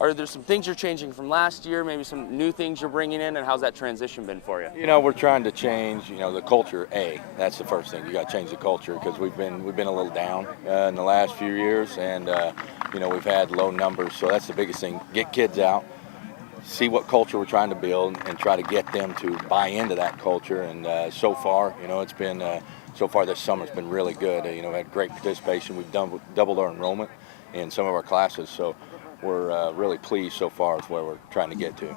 Are there some things you're changing from last year, maybe some new things you're bringing in, and how's that transition been for you? You know, we're trying to change, the culture. That's the first thing. You got to change the culture because we've been a little down in the last few years, and we've had low numbers. So that's the biggest thing. Get kids out, see what culture we're trying to build, and try to get them to buy into that culture. And so far, it's been so far this summer's been really good. We had great participation. We've doubled our enrollment in some of our classes. So we're really pleased so far with where we're trying to get to.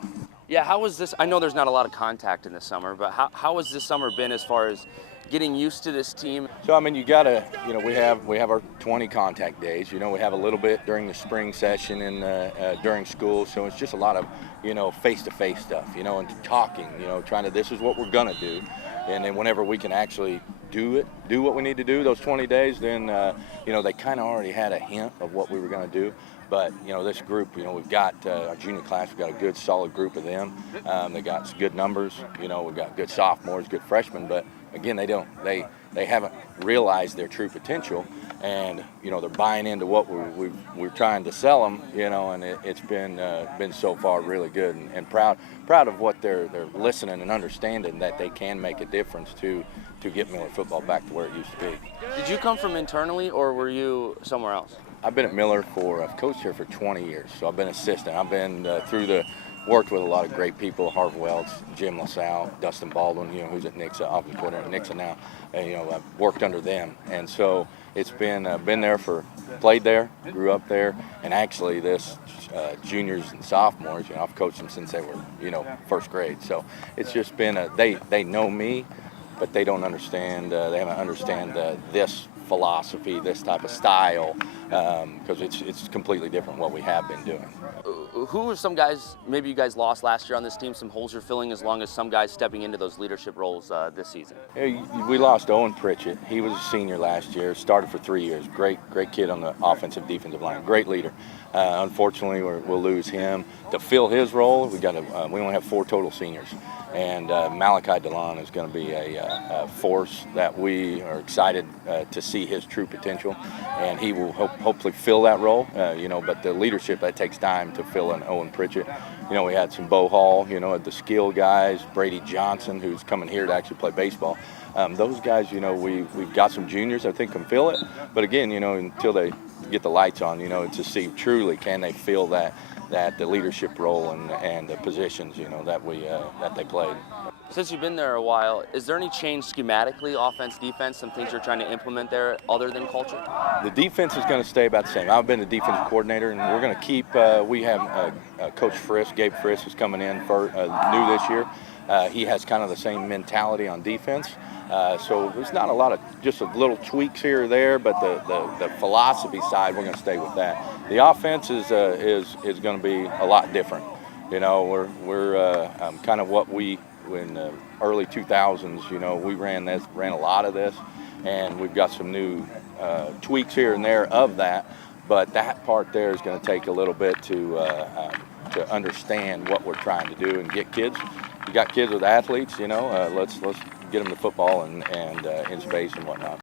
Yeah, how was this? I know there's not a lot of contact in the summer, but how has this summer been as far as getting used to this team? So, you gotta, we have our 20 contact days. We have a little bit during the spring session and during school. So it's just a lot of, face-to-face stuff, and talking, trying to, this is what we're gonna do. And then whenever we can actually do what we need to do those 20 days, then, they kind of already had a hint of what we were gonna do. But, this group, we've got our junior class, we've got a good, solid group of them. They got some good numbers, we've got good sophomores, good freshmen, but again, they haven't realized their true potential, and, they're buying into what we're trying to sell them, and it's been so far really good, and proud of what they're listening and understanding that they can make a difference to get Miller football back to where it used to be. Did you come from internally, or were you somewhere else? I've been at Miller I've coached here for 20 years, so I've been assistant. I've been worked with a lot of great people, Harv Welch, Jim LaSalle, Dustin Baldwin, who's at Nixa, offensive coordinator at Nixa now. I've worked under them, and so it's been there played there, grew up there, and actually this juniors and sophomores, I've coached them since they were, first grade. So it's just been they know me, but they don't understand. They haven't understand this philosophy, this type of style, because it's completely different what we have been doing. Who are some guys, maybe you guys lost last year on this team, some holes you're filling, as long as some guys stepping into those leadership roles this season? We lost Owen Pritchett. He was a senior last year, started for 3 years. Great kid on the offensive, defensive line, great leader. Unfortunately, we'll lose him. To fill his role, we only have 4 total seniors. And Malachi Delon is going to be a force that we are excited to see his true potential, and he will hopefully fill that role. But the leadership, that takes time to fill an Owen Pritchett. We had some Bo Hall, the skill guys, Brady Johnson, who's coming here to actually play baseball. Those guys, we've got some juniors I think can fill it. But again, until they get the lights on, to see truly can they fill that the leadership role and the positions, that they played. Since you've been there a while, is there any change schematically, offense, defense, some things you're trying to implement there other than culture? The defense is going to stay about the same. I've been a defensive coordinator, and we're going to keep, we have Coach Frisk, Gabe Frisk is coming in for new this year. He has kind of the same mentality on defense. So there's not a lot of just little tweaks here or there, but the philosophy side, we're going to stay with that. The offense is going to be a lot different. We're kind of what we in the early 2000s. We ran a lot of this, and we've got some new tweaks here and there of that. But that part there is going to take a little bit to understand what we're trying to do and get kids. You got kids with athletes, let's get them to football and in space and whatnot.